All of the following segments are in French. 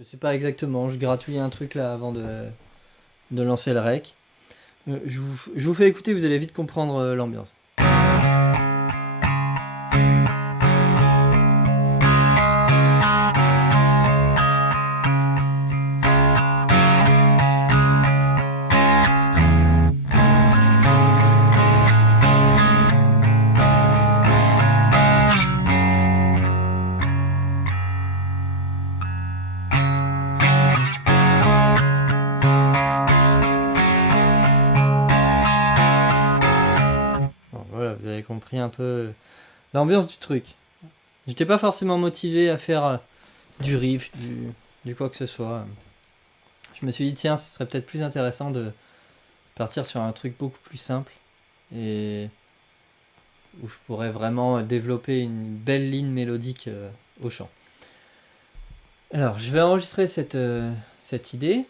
Je sais pas exactement, je gratouille un truc là avant de lancer le rec. Je vous fais écouter, vous allez vite comprendre l'ambiance. Bon, voilà, vous avez compris un peu l'ambiance du truc. J'étais pas forcément motivé à faire du riff, du quoi que ce soit. Je me suis dit, tiens, ce serait peut-être plus intéressant de partir sur un truc beaucoup plus simple et où je pourrais vraiment développer une belle ligne mélodique au chant. Alors, je vais enregistrer cette idée.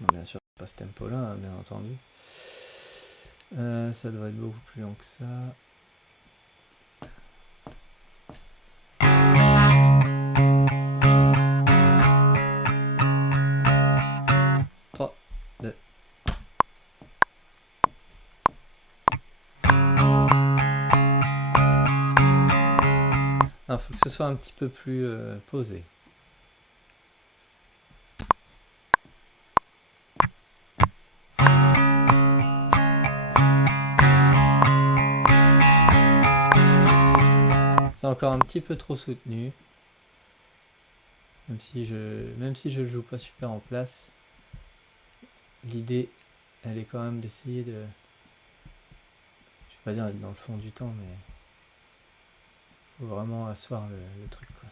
Bon, bien sûr, pas ce tempo-là, hein, bien entendu. Ça doit être beaucoup plus long que ça. Il faut que ce soit un petit peu plus posé. C'est encore un petit peu trop soutenu. Même si je le joue pas super en place, l'idée, elle est quand même d'essayer de... Je vais pas dire être dans le fond du temps, mais... Faut vraiment asseoir le truc, quoi.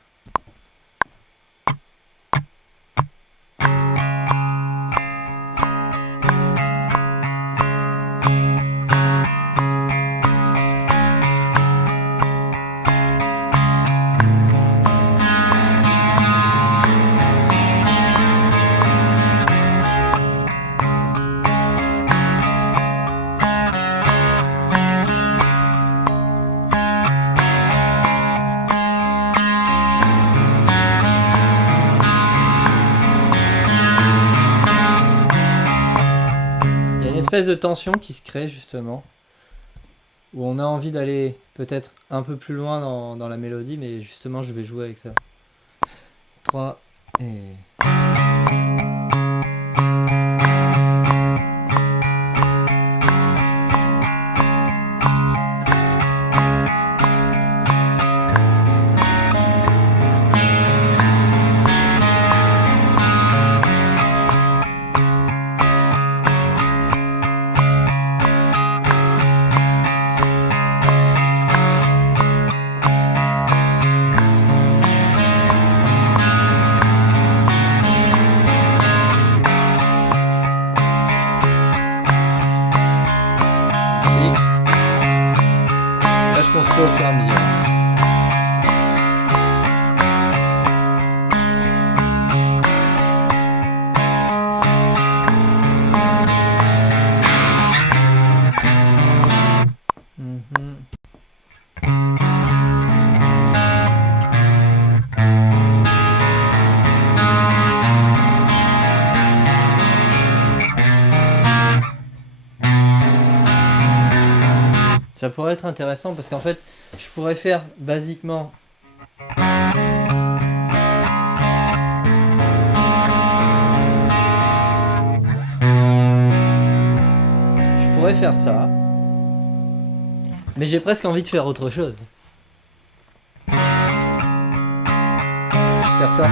Espèce de tension qui se crée justement, où on a envie d'aller peut-être un peu plus loin dans la mélodie, mais justement je vais jouer avec ça. 3 et... Au fur et à mesure. Ça pourrait être intéressant parce qu'en fait, je pourrais faire basiquement faire ça, mais j'ai presque envie de faire autre chose. Faire ça.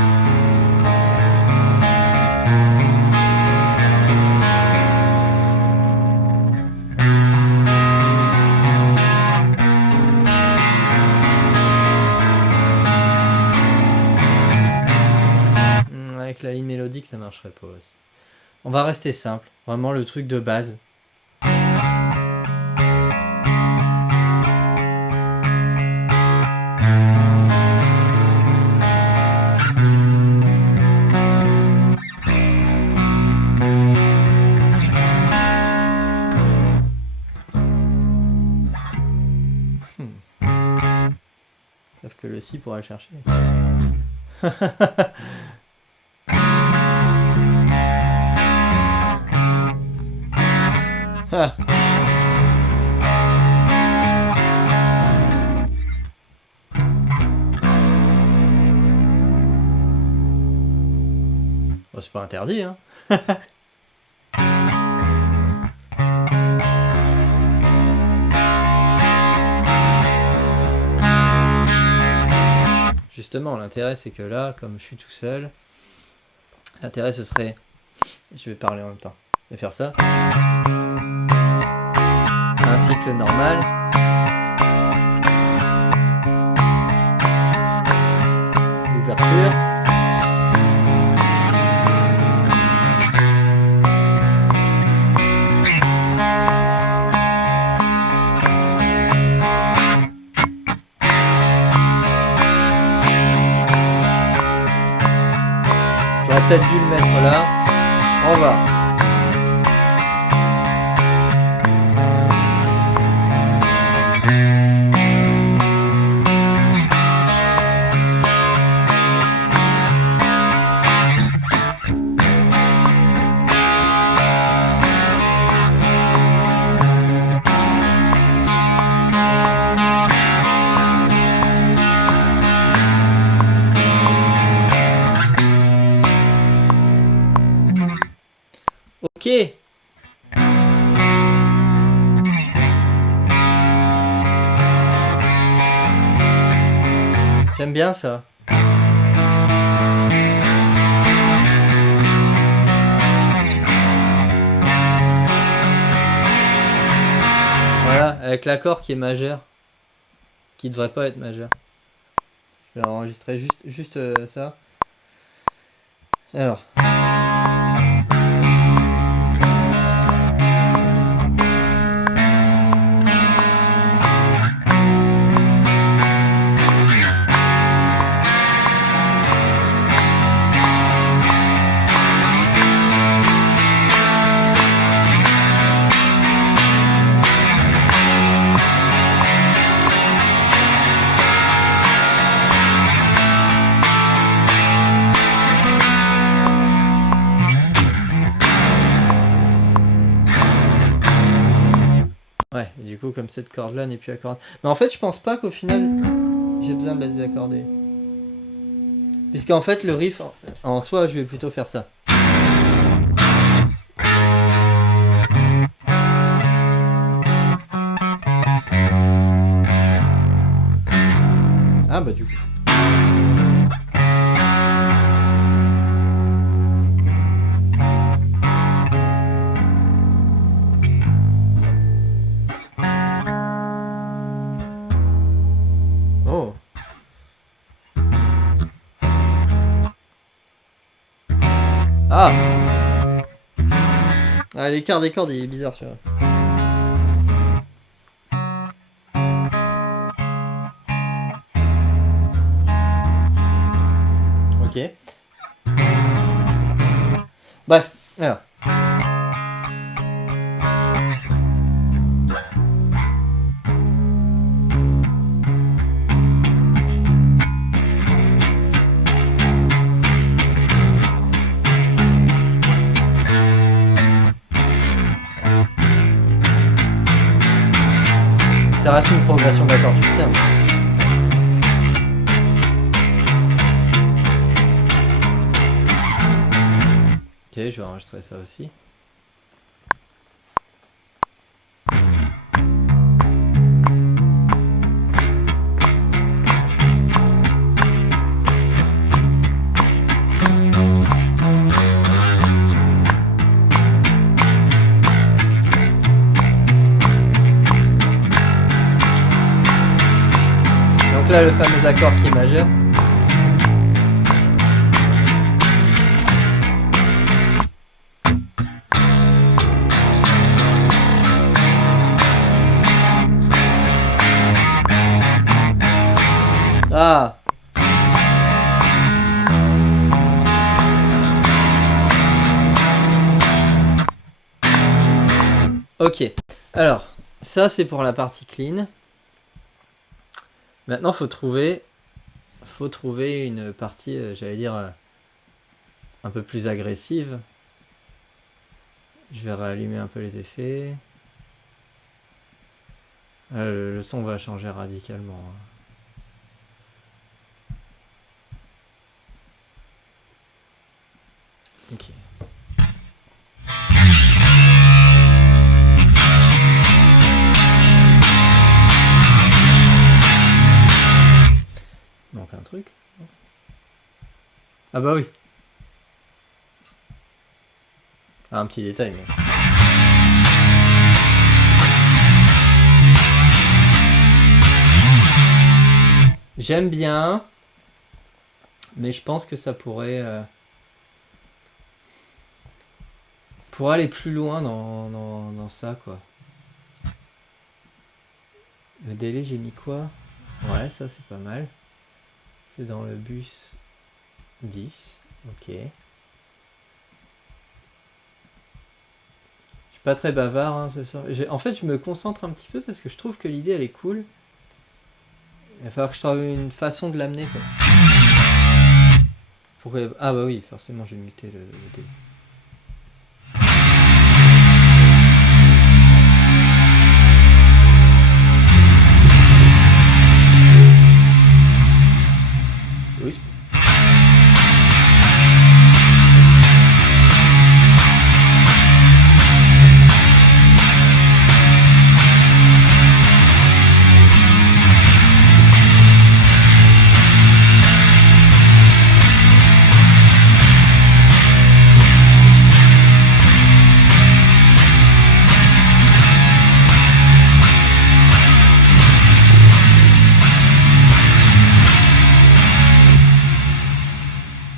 Avec la ligne mélodique, ça marcherait pas aussi. On va rester simple, vraiment le truc de base. Sauf que le si pourras le chercher. Ah. Bon, c'est pas interdit, hein. Justement, l'intérêt c'est que là, comme je suis tout seul, l'intérêt ce serait, je vais parler en même temps, de faire ça, un cycle normal, l'ouverture, j'aurais peut-être dû le mettre là, on va. Ok. J'aime bien ça. Voilà, avec l'accord qui est majeur. Qui devrait pas être majeur. Je vais enregistrer juste ça. Alors. Ouais, et du coup, comme cette corde-là n'est plus accordée. Mais en fait, je pense pas qu'au final, j'ai besoin de la désaccorder. Puisqu'en fait, le riff, en soi, je vais plutôt faire ça. Ah bah du coup. Oh. Ah. Ah, l'écart des cordes il est bizarre, tu vois. Ok. Bref, alors. Ça reste une progression d'accords, tu le sais. Hein. Ok, je vais enregistrer ça aussi. Donc là, le fameux accord qui est majeur. Ah. Ok. Alors, ça c'est pour la partie clean. Maintenant, faut trouver faut trouver une partie, j'allais dire, un peu plus agressive. Je vais rallumer un peu les effets. Le son va changer radicalement. Ok. Il manque un truc. Ah bah oui. Ah, un petit détail, mais... J'aime bien, mais je pense que ça pourrait aller plus loin dans ça, quoi. Le délai, j'ai mis quoi? Ouais, ça c'est pas mal. C'est dans le bus 10. Ok. Je suis pas très bavard, hein, ce soir. En fait, je me concentre un petit peu parce que je trouve que l'idée, elle est cool. Il va falloir que je trouve une façon de l'amener, quoi. Ah bah oui, forcément, j'ai muté le délai. Oui,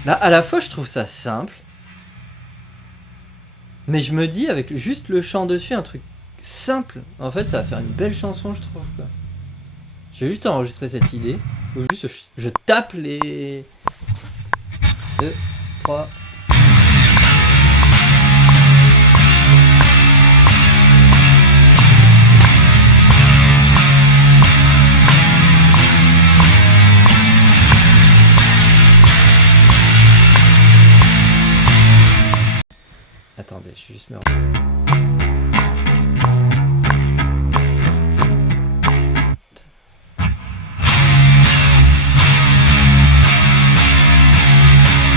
Là, à la fois, je trouve ça simple. Mais je me dis, avec juste le chant dessus, un truc simple, en fait, ça va faire une belle chanson, je trouve, quoi. Je vais juste enregistrer cette idée, où juste je tape les... 2, 3... Attendez, je vais juste me... Ouais,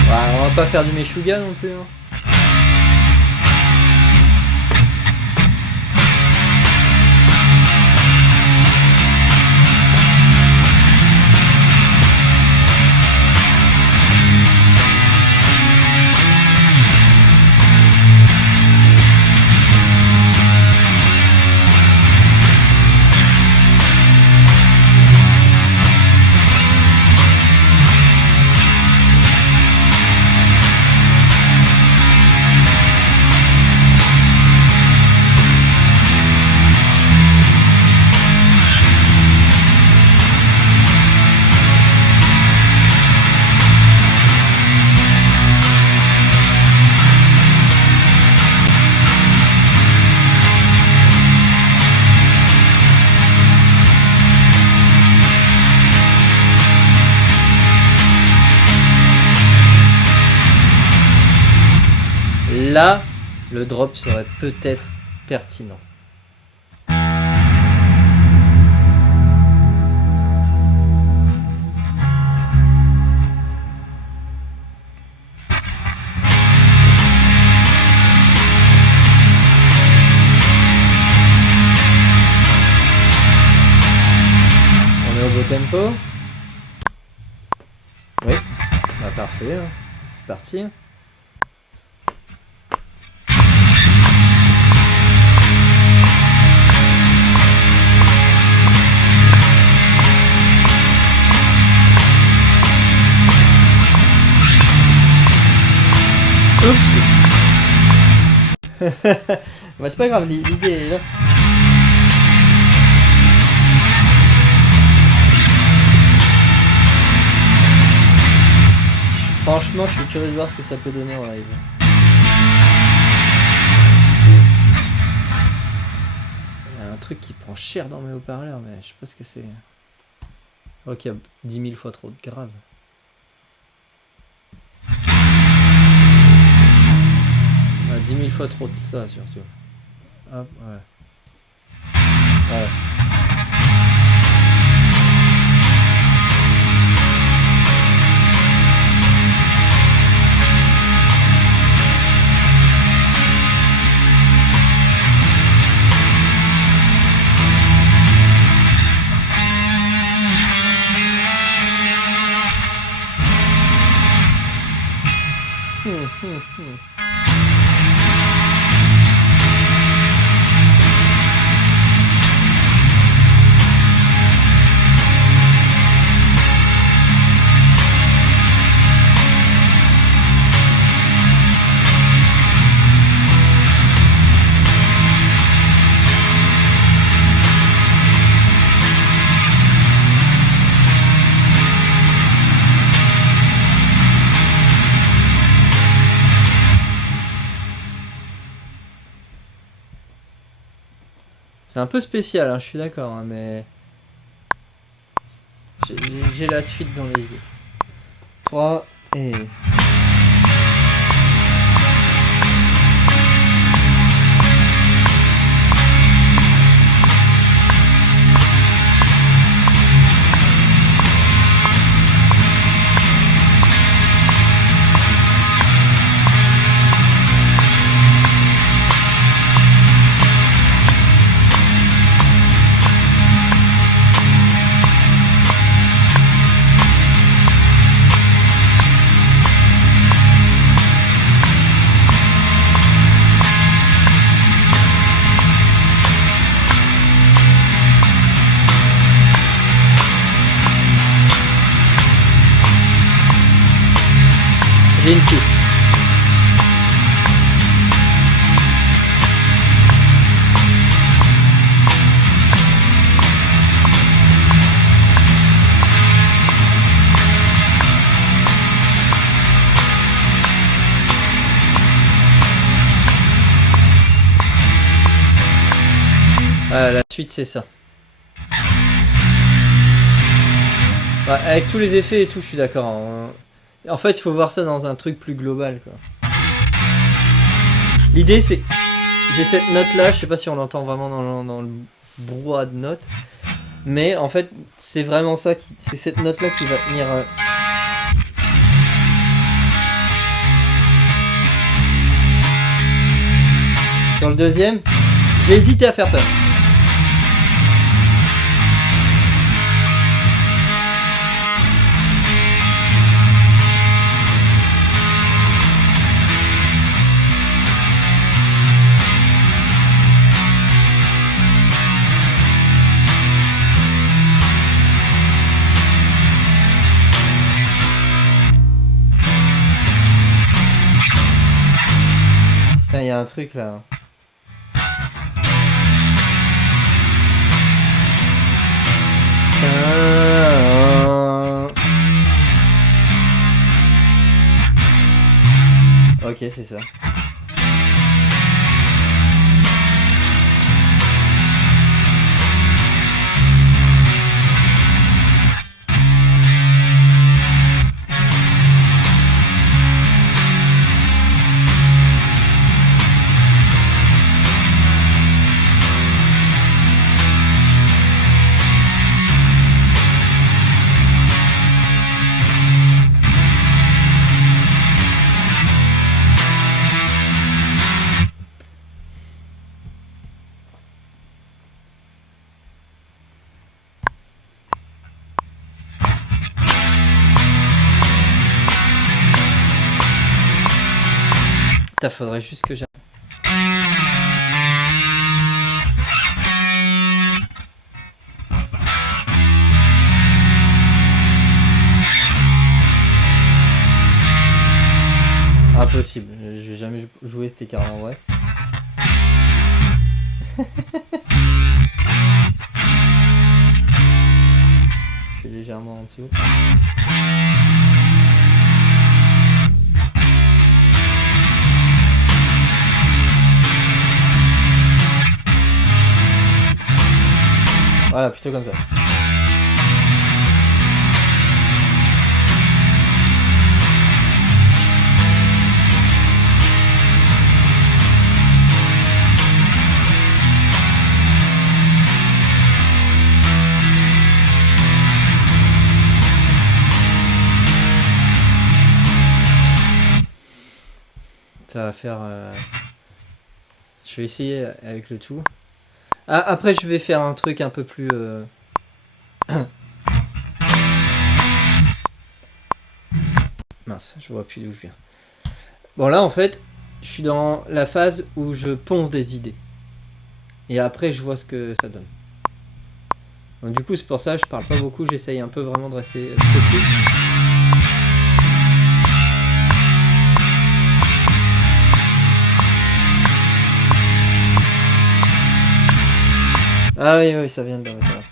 on va pas faire du Meshuggah non plus, hein. Là, le drop serait peut-être pertinent. On est au beau tempo. Oui, bah parfait, hein. C'est parti. Oups. Bah, c'est pas grave, l'idée est là. Franchement, je suis curieux de voir ce que ça peut donner en live. Il y a un truc qui prend cher dans mes haut-parleurs, mais je sais pas ce que c'est. Ok, 10 000 fois trop grave. Ouais, 10 000 fois trop de ça surtout. Hop, ouais. Ouais. C'est un peu spécial, hein, je suis d'accord, hein, mais j'ai la suite dans les yeux. 3 et... J'ai une suite. Voilà, la suite c'est ça. Ouais, avec tous les effets et tout, je suis d'accord. Hein. En fait, il faut voir ça dans un truc plus global, quoi. L'idée, c'est... J'ai cette note-là, je sais pas si on l'entend vraiment dans le brouhaha de notes. Mais en fait, c'est vraiment ça, c'est cette note-là qui va tenir... Sur le deuxième, j'ai hésité à faire ça. Il y a un truc là. Ok, c'est ça. Putain, faudrait juste que j'arrive. Impossible, je vais jamais jouer cet écart en vrai. Je suis légèrement en dessous. Voilà, plutôt comme ça. ça va faire... Je vais essayer avec le tout. Ah, après, je vais faire un truc un peu plus... Mince, je vois plus d'où je viens. Bon, là, en fait, je suis dans la phase où je ponce des idées. Et après, je vois ce que ça donne. Donc, du coup, c'est pour ça que je parle pas beaucoup. J'essaye un peu vraiment de rester focus. Ah oui, oui, ça vient de là, ça va.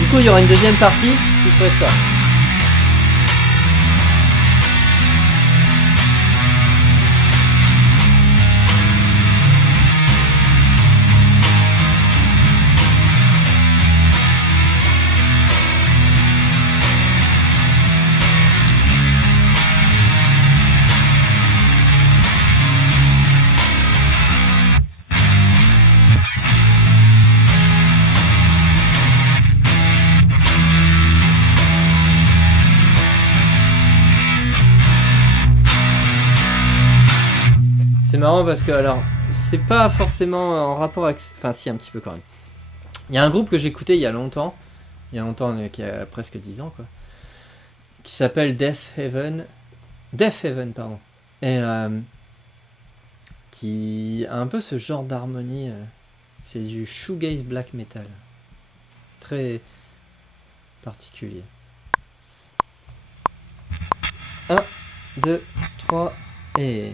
Du coup, il y aura une deuxième partie qui ferait ça. C'est marrant parce que, alors, c'est pas forcément en rapport avec... Enfin, si, un petit peu quand même. Il y a un groupe que j'écoutais il y a longtemps, qui a presque 10 ans, quoi, qui s'appelle Death Heaven, pardon. Et qui a un peu ce genre d'harmonie. C'est du shoegaze black metal. C'est très particulier. 1, 2, 3 et...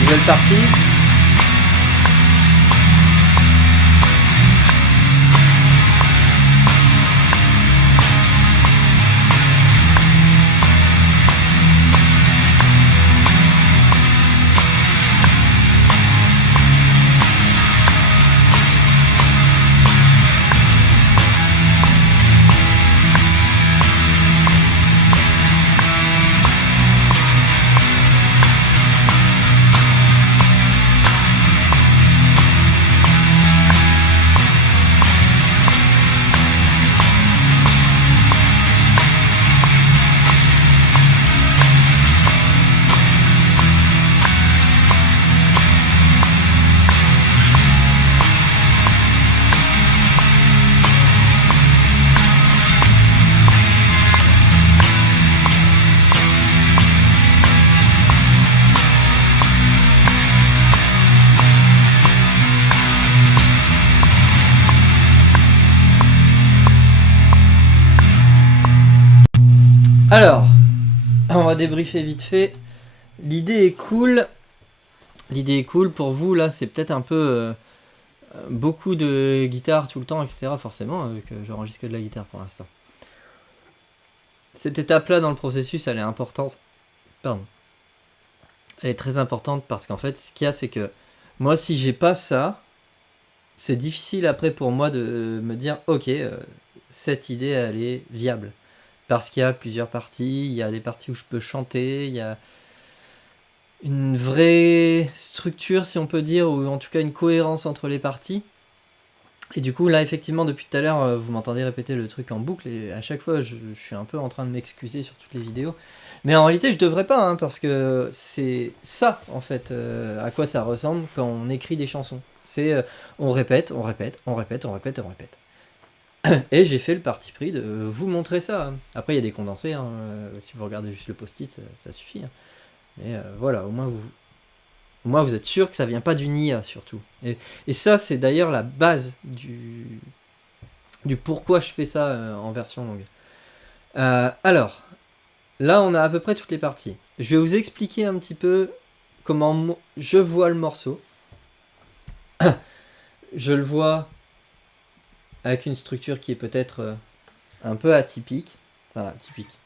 Nouvelle partie. Alors, on va débriefer vite fait. L'idée est cool. L'idée est cool pour vous, là, c'est peut-être un peu beaucoup de guitare tout le temps, etc. Forcément, vu que j'enregistre que de la guitare pour l'instant. Cette étape-là dans le processus, elle est importante. Pardon. Elle est très importante parce qu'en fait, ce qu'il y a, c'est que moi, si j'ai pas ça, c'est difficile après pour moi de me dire, ok, cette idée, elle est viable. Parce qu'il y a plusieurs parties, il y a des parties où je peux chanter, il y a une vraie structure, si on peut dire, ou en tout cas une cohérence entre les parties. Et du coup, là, effectivement, depuis tout à l'heure, vous m'entendez répéter le truc en boucle, et à chaque fois, je suis un peu en train de m'excuser sur toutes les vidéos. Mais en réalité, je devrais pas, hein, parce que c'est ça, en fait, à quoi ça ressemble quand on écrit des chansons. C'est on répète, on répète, on répète, on répète, on répète. Et j'ai fait le parti pris de vous montrer ça. Après, il y a des condensés, hein, si vous regardez juste le post-it, ça suffit. Hein. Mais voilà, au moins vous êtes sûr que ça vient pas d'une IA, surtout. Et ça, c'est d'ailleurs la base du pourquoi je fais ça en version longue. Alors, là, on a à peu près toutes les parties. Je vais vous expliquer un petit peu comment je vois le morceau. Je le vois avec une structure qui est peut-être un peu atypique. Enfin, atypique.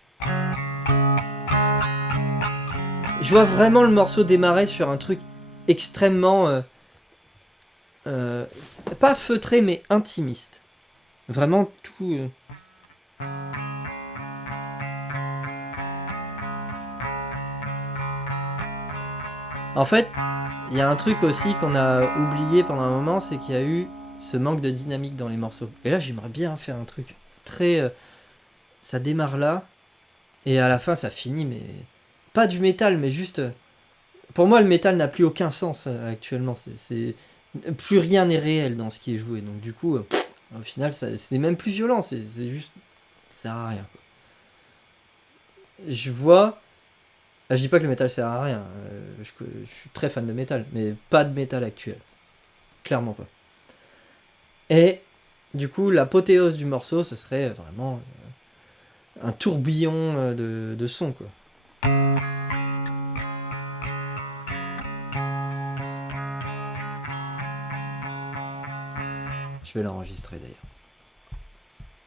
Je vois vraiment le morceau démarrer sur un truc extrêmement pas feutré mais intimiste. Vraiment tout. En fait, il y a un truc aussi qu'on a oublié pendant un moment, c'est qu'il y a eu ce manque de dynamique dans les morceaux. Et là, j'aimerais bien faire un truc très. Ça démarre là, et à la fin, ça finit, mais. Pas du métal, mais juste. Pour moi, le métal n'a plus aucun sens actuellement. Plus rien n'est réel dans ce qui est joué. Donc, du coup, au final, c'est même plus violent. C'est juste. Ça sert à rien. Je vois. Je dis pas que le métal sert à rien. Je suis très fan de métal, mais pas de métal actuel. Clairement pas. Et du coup, l'apothéose du morceau, ce serait vraiment un tourbillon de son, quoi. Je vais l'enregistrer d'ailleurs.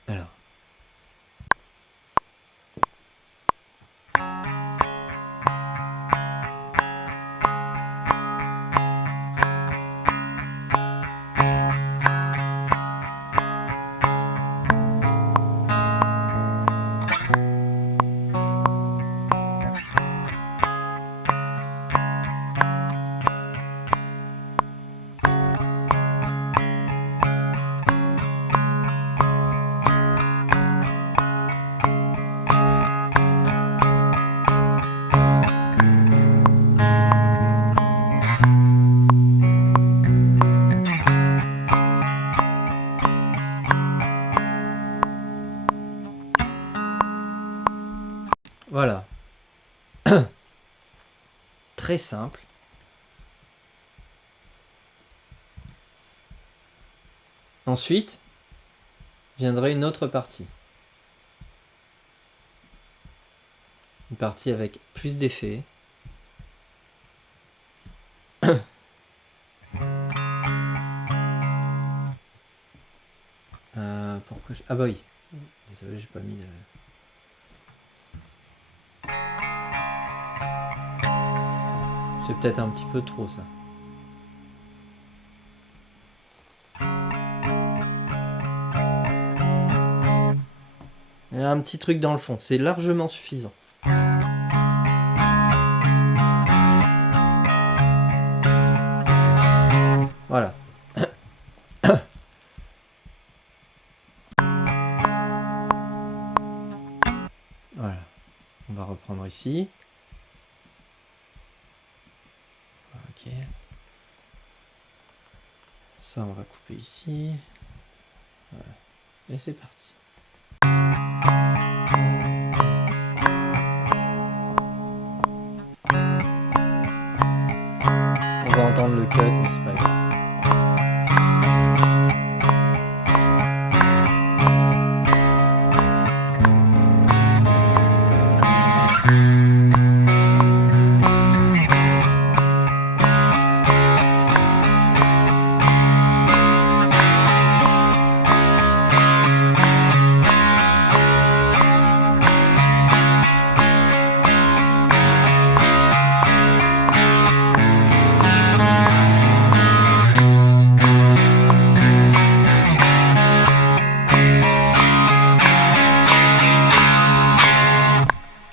Alors. Voilà. Très simple. Ensuite, viendrait une autre partie. Une partie avec plus d'effets. Pourquoi Ah bah oui. Désolé, j'ai pas mis de... C'est peut-être un petit peu trop, ça. Il y a un petit truc dans le fond. C'est largement suffisant. Voilà. Voilà. On va reprendre ici. Ok. Ça, on va couper ici. Voilà. Et c'est parti. On va entendre le cut, mais c'est pas grave.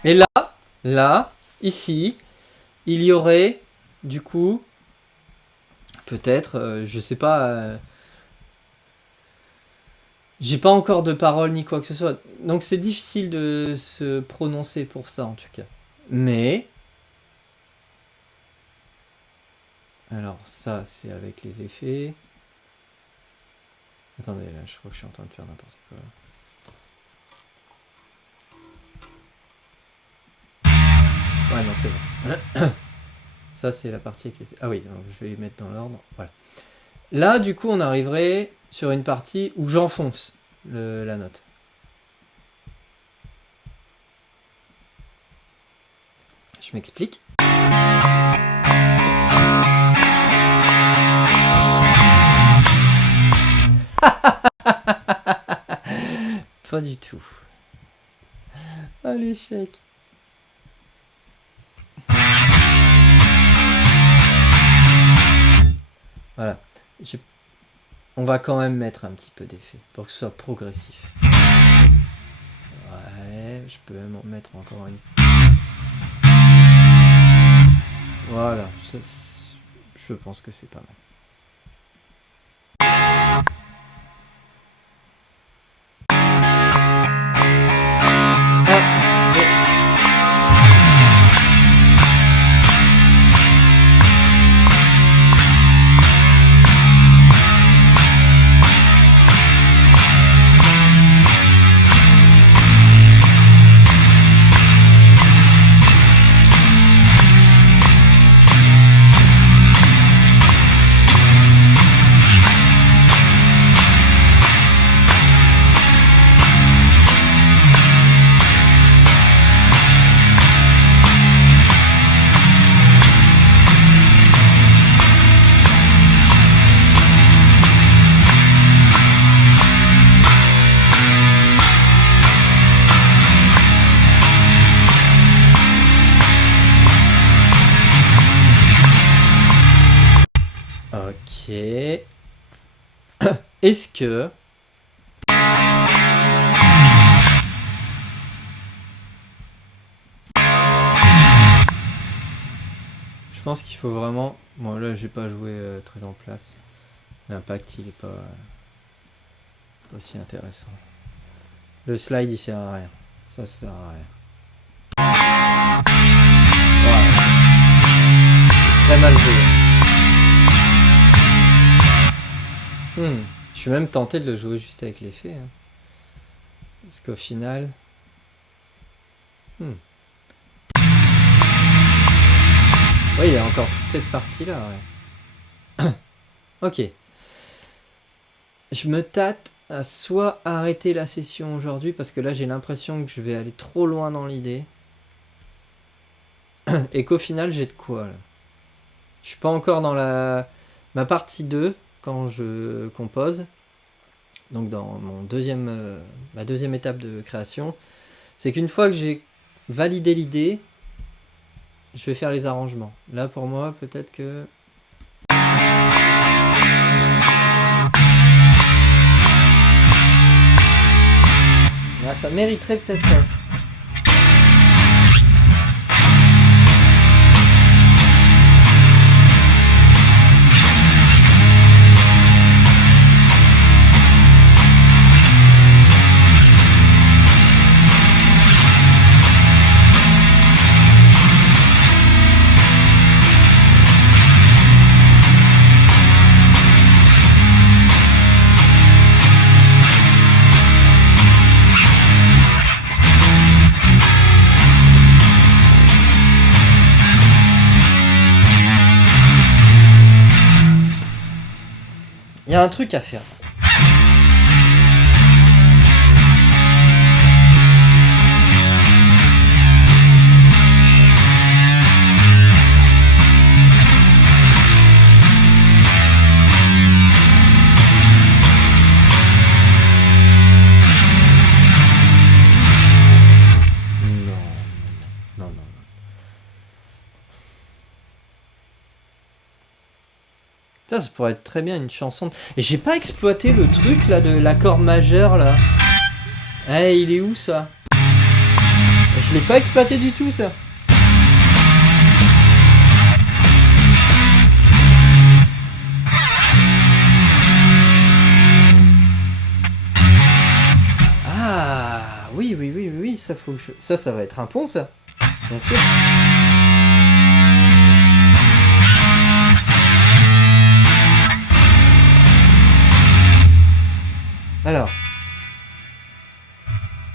Et là, ici, il y aurait, du coup, peut-être, je sais pas, j'ai pas encore de paroles ni quoi que ce soit, donc c'est difficile de se prononcer pour ça en tout cas. Mais, alors ça c'est avec les effets. Attendez, là je crois que je suis en train de faire n'importe quoi. Ouais, non, c'est bon. Ça, c'est la partie avec les... Ah oui, donc je vais les mettre dans l'ordre. Voilà. Là, du coup, on arriverait sur une partie où j'enfonce la note. Je m'explique. Pas du tout. Ah, l'échec. Voilà. On va quand même mettre un petit peu d'effet pour que ce soit progressif. Ouais, je peux même en mettre encore une. Voilà, je pense que c'est pas mal. Ok. Est-ce que... Je pense qu'il faut vraiment... Bon là j'ai pas joué très en place. L'impact il est pas aussi intéressant. Le slide il sert à rien. Ça sert à rien. Voilà. Très mal joué. Je suis même tenté de le jouer juste avec l'effet. Hein. Parce qu'au final... Oui, il y a encore toute cette partie-là, ouais. Ok. Je me tâte à soit arrêter la session aujourd'hui, parce que là j'ai l'impression que je vais aller trop loin dans l'idée. Et qu'au final j'ai de quoi, là. Je suis pas encore dans ma partie 2, quand je compose. Donc dans ma deuxième étape de création. C'est qu'une fois que j'ai validé l'idée, je vais faire les arrangements. Là, pour moi, peut-être que... Là, ça mériterait peut-être... Il y a un truc à faire. Non. Ça pourrait être très bien une chanson. Et j'ai pas exploité le truc là de l'accord majeur là. Eh, il est où ça? Je l'ai pas exploité du tout ça. Ah oui, ça faut que ça va être un pont ça. Bien sûr. Alors.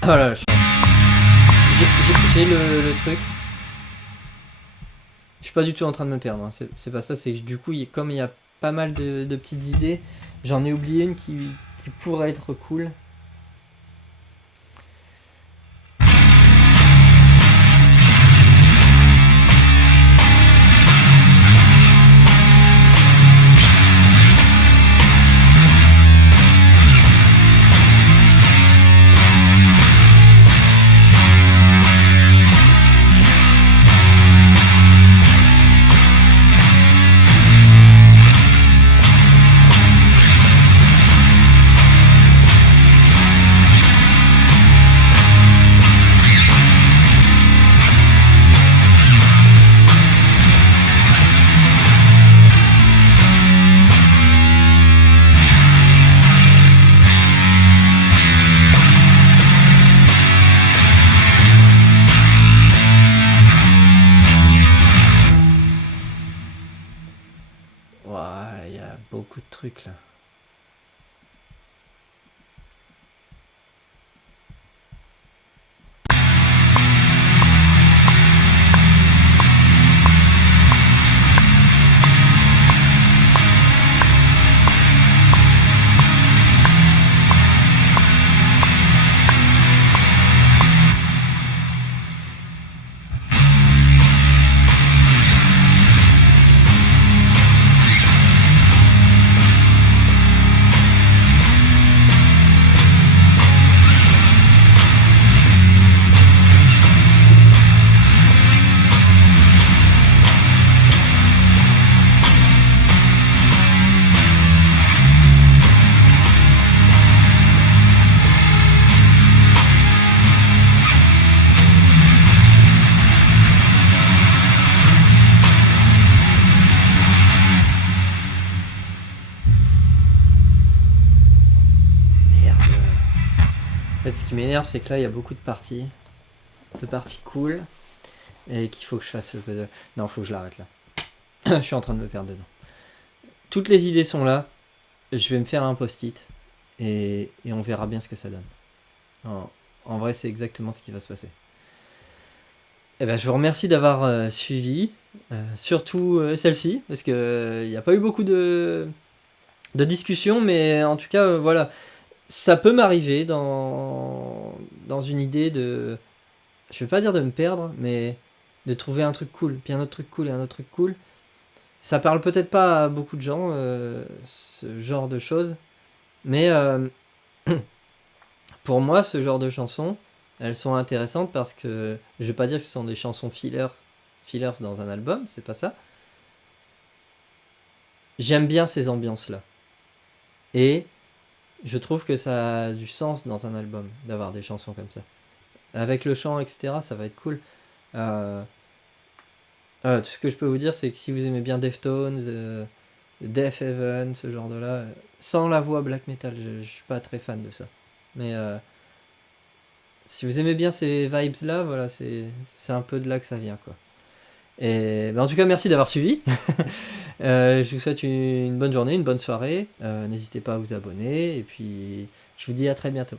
Voilà, j'ai le truc. Je suis pas du tout en train de me perdre. Hein. C'est pas ça, c'est que du coup, comme il y a pas mal de petites idées, j'en ai oublié une qui pourrait être cool. trucs là. En fait, ce qui m'énerve, c'est que là, il y a beaucoup de parties cool, et qu'il faut que je fasse le puzzle. Non, faut que je l'arrête là. Je suis en train de me perdre dedans. Toutes les idées sont là. Je vais me faire un post-it, et on verra bien ce que ça donne. En vrai, c'est exactement ce qui va se passer. Eh ben, je vous remercie d'avoir suivi, surtout celle-ci, parce qu'il n'y a pas eu beaucoup de discussions, mais en tout cas, voilà. Ça peut m'arriver dans une idée de... Je vais pas dire de me perdre, mais de trouver un truc cool, puis un autre truc cool et un autre truc cool. Ça parle peut-être pas à beaucoup de gens, ce genre de choses, mais pour moi, ce genre de chansons, elles sont intéressantes parce que je vais pas dire que ce sont des chansons fillers dans un album, c'est pas ça. J'aime bien ces ambiances-là. Et je trouve que ça a du sens dans un album d'avoir des chansons comme ça. Avec le chant, etc., ça va être cool. Tout ce que je peux vous dire, c'est que si vous aimez bien Deftones, Death Heaven, ce genre de là, sans la voix black metal, je suis pas très fan de ça. Mais si vous aimez bien ces vibes là, voilà, c'est un peu de là que ça vient, quoi. Et en tout cas, merci d'avoir suivi. Je vous souhaite une bonne journée, une bonne soirée. N'hésitez pas à vous abonner. Et puis, je vous dis à très bientôt.